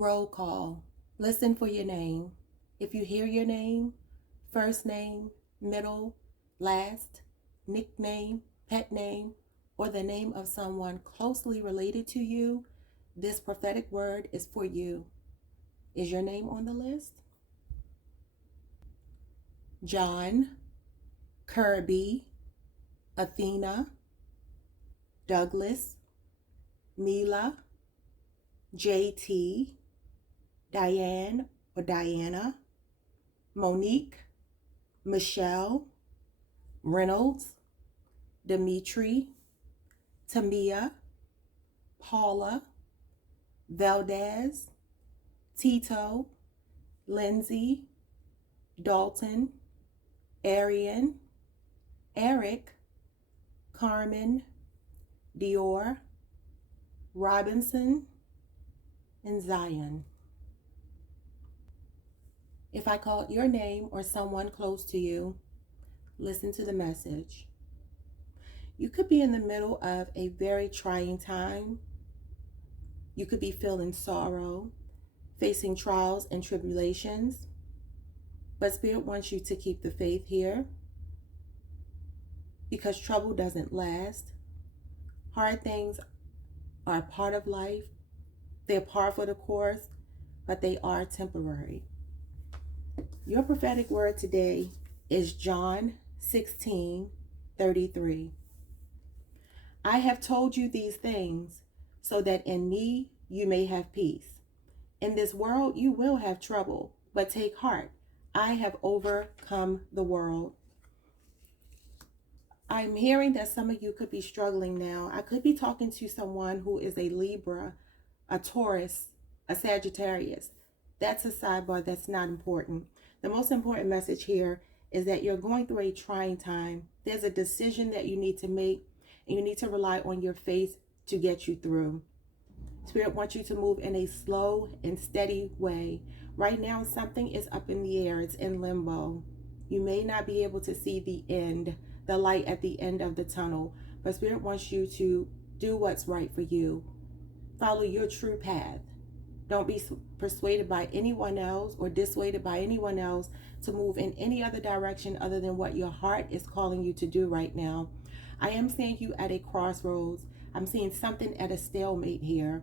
Roll call. Listen for your name. If you hear your name, first name, middle, last, nickname, pet name, or the name of someone closely related to you, this prophetic word is for you. Is your name on the list? John, Kirby, Athena, Douglas, Mila, JT, Diane or Diana, Monique, Michelle, Reynolds, Dimitri, Tamia, Paula, Valdez, Tito, Lindsay, Dalton, Arian, Eric, Carmen, Dior, Robinson, and Zion. If I called your name or someone close to you, listen to the message. You could be in the middle of a very trying time. You could be feeling sorrow, facing trials and tribulations. But Spirit wants you to keep the faith here because trouble doesn't last. Hard things are a part of life. They're par for the course, but they are temporary. Your prophetic word today is John 16:33. I have told you these things so that in me you may have peace. In this world you will have trouble, but take heart. I have overcome the world. I'm hearing that some of you could be struggling now. I could be talking to someone who is a Libra, a Taurus, a Sagittarius. That's a sidebar. That's not important. The most important message here is that you're going through a trying time. There's a decision that you need to make, and you need to rely on your faith to get you through. Spirit wants you to move in a slow and steady way. Right now, something is up in the air. It's in limbo. You may not be able to see the end, the light at the end of the tunnel, but Spirit wants you to do what's right for you. Follow your true path. Don't be persuaded by anyone else or dissuaded by anyone else to move in any other direction other than what your heart is calling you to do right now. I am seeing you at a crossroads. I'm seeing something at a stalemate here.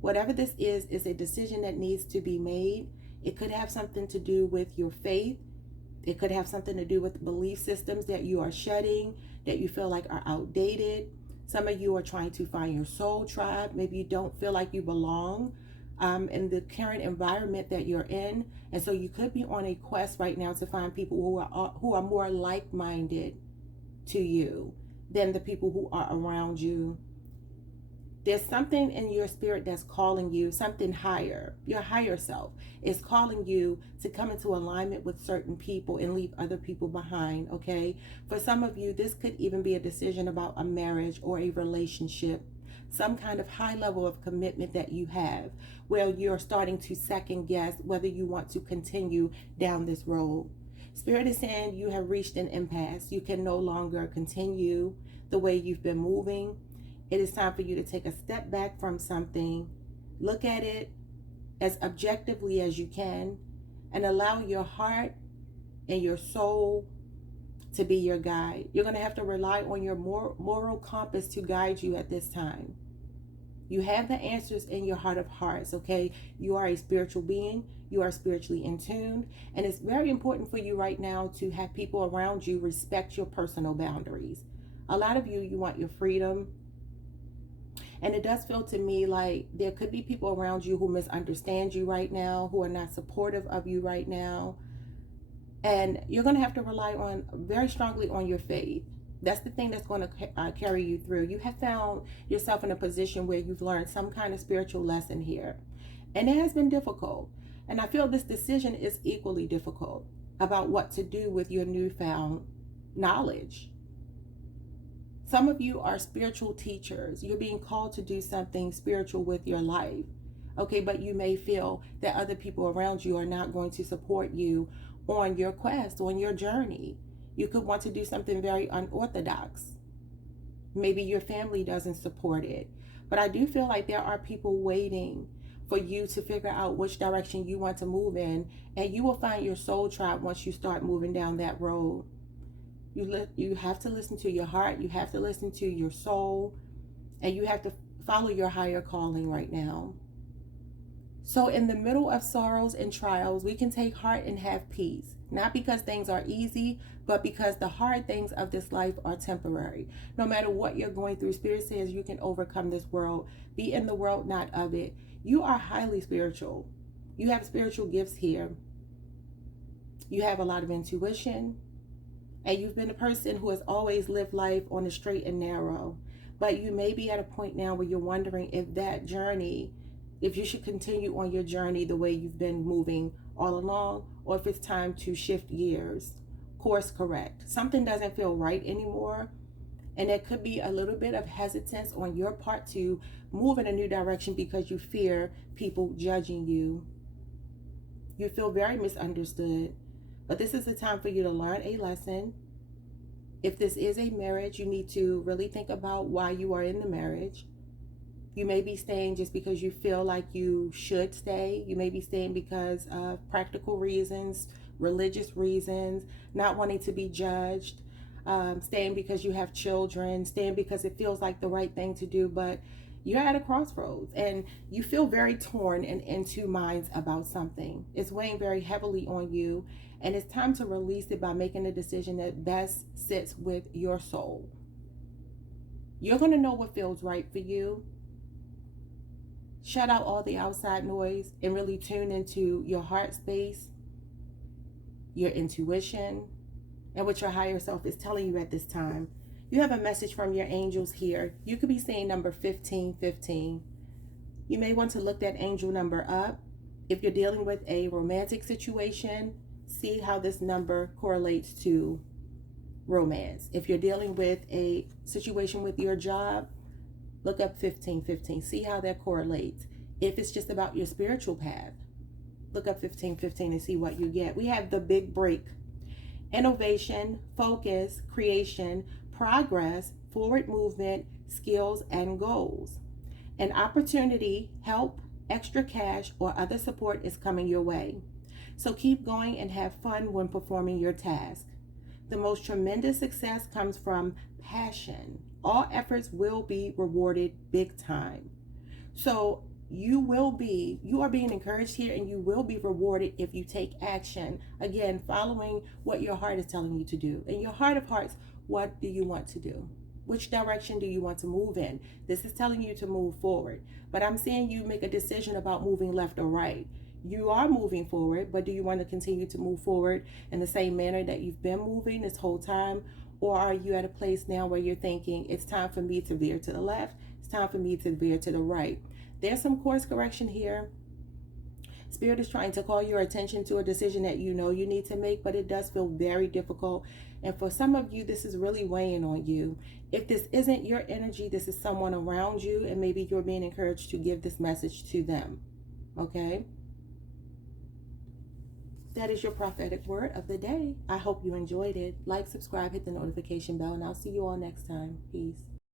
Whatever this is a decision that needs to be made. It could have something to do with your faith. It could have something to do with belief systems that you are shedding, that you feel like are outdated. Some of you are trying to find your soul tribe. Maybe you don't feel like you belong in the current environment that you're in. And so you could be on a quest right now to find people who are more like-minded to you than the people who are around you. There's something in your spirit that's calling you, something higher. Your higher self is calling you to come into alignment with certain people and leave other people behind, okay? For some of you, this could even be a decision about a marriage or a relationship, some kind of high level of commitment that you have, where you're starting to second guess whether you want to continue down this road. Spirit is saying you have reached an impasse. You can no longer continue the way you've been moving. It is time for you to take a step back from something, look at it as objectively as you can, and allow your heart and your soul to be your guide. You're going to have to rely on your moral compass to guide you at this time. You have the answers in your heart of hearts, okay? You are a spiritual being. You are spiritually in tune. And it's very important for you right now to have people around you respect your personal boundaries. A lot of you want your freedom. And it does feel to me like there could be people around you who misunderstand you right now, who are not supportive of you right now. And you're going to have to rely on very strongly on your faith. That's the thing that's going to carry you through. You have found yourself in a position where you've learned some kind of spiritual lesson here. And it has been difficult. And I feel this decision is equally difficult about what to do with your newfound knowledge. Some of you are spiritual teachers. You're being called to do something spiritual with your life. Okay, but you may feel that other people around you are not going to support you on your quest, on your journey. You could want to do something very unorthodox. Maybe your family doesn't support it. But I do feel like there are people waiting for you to figure out which direction you want to move in, and you will find your soul tribe once you start moving down that road. You have to listen to your heart, you have to listen to your soul, and you have to follow your higher calling right now. So in the middle of sorrows and trials, we can take heart and have peace. Not because things are easy, but because the hard things of this life are temporary. No matter what you're going through, Spirit says you can overcome this world. Be in the world, not of it. You are highly spiritual. You have spiritual gifts here. You have a lot of intuition. And you've been a person who has always lived life on the straight and narrow. But you may be at a point now where you're wondering if that journey, if you should continue on your journey the way you've been moving all along, or if it's time to shift gears, course correct. Something doesn't feel right anymore, and there could be a little bit of hesitance on your part to move in a new direction because you fear people judging you. You feel very misunderstood, but this is the time for you to learn a lesson. If this is a marriage, you need to really think about why you are in the marriage. You may be staying just because you feel like you should stay. You may be staying because of practical reasons, religious reasons, not wanting to be judged, staying because you have children, staying because it feels like the right thing to do, but you're at a crossroads and you feel very torn and in two minds about something. It's weighing very heavily on you, and it's time to release it by making a decision that best sits with your soul. You're going to know what feels right for you. Shut out all the outside noise and really tune into your heart space, your intuition, and what your higher self is telling you at this time. You have a message from your angels here. You could be seeing number 1515. You may want to look that angel number up. If you're dealing with a romantic situation, see how this number correlates to romance. If you're dealing with a situation with your job, look up 1515. See how that correlates. If it's just about your spiritual path, look up 1515 and see what you get. We have the big break. Innovation, focus, creation, progress, forward movement, skills, and goals. An opportunity, help, extra cash, or other support is coming your way. So keep going and have fun when performing your task. The most tremendous success comes from passion. All efforts will be rewarded big time. So you are being encouraged here, and you will be rewarded if you take action. Again, following what your heart is telling you to do. In your heart of hearts, what do you want to do? Which direction do you want to move in? This is telling you to move forward. But I'm seeing you make a decision about moving left or right. You are moving forward, but do you want to continue to move forward in the same manner that you've been moving this whole time? Or are you at a place now where you're thinking, it's time for me to veer to the left, it's time for me to veer to the right? There's some course correction here. Spirit is trying to call your attention to a decision that you know you need to make, but it does feel very difficult. And for some of you, this is really weighing on you. If this isn't your energy, this is someone around you, and maybe you're being encouraged to give this message to them. Okay? That is your prophetic word of the day. I hope you enjoyed it. Like, subscribe, hit the notification bell, and I'll see you all next time. Peace.